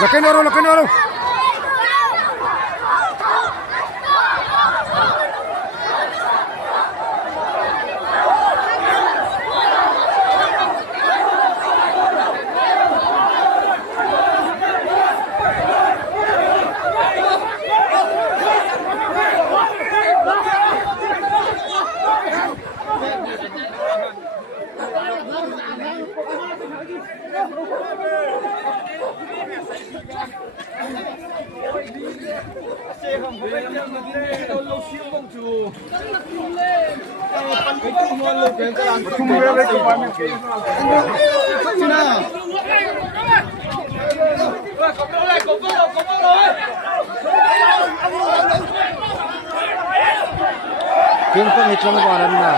Laki noro. Kim pang itong waran na.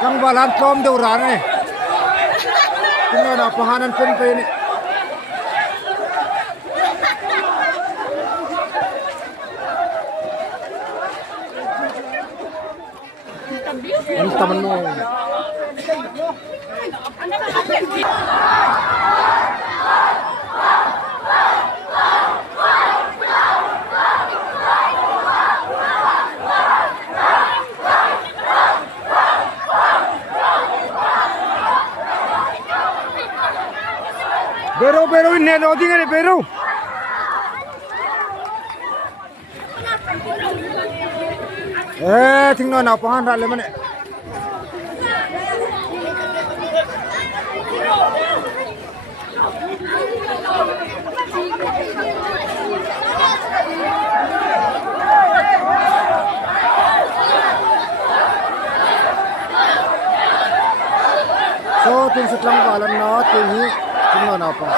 Kang balan tom daw rana eh. Tingnan na pahanan pun pa yun eh. Ano taman mo? Bero ini loading ini bero. Tinggal na pahan rale mana? So tin sutlang balan na tinhi tinggal na pa.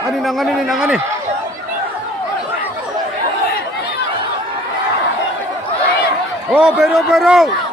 Ani nangani. Oh, bero.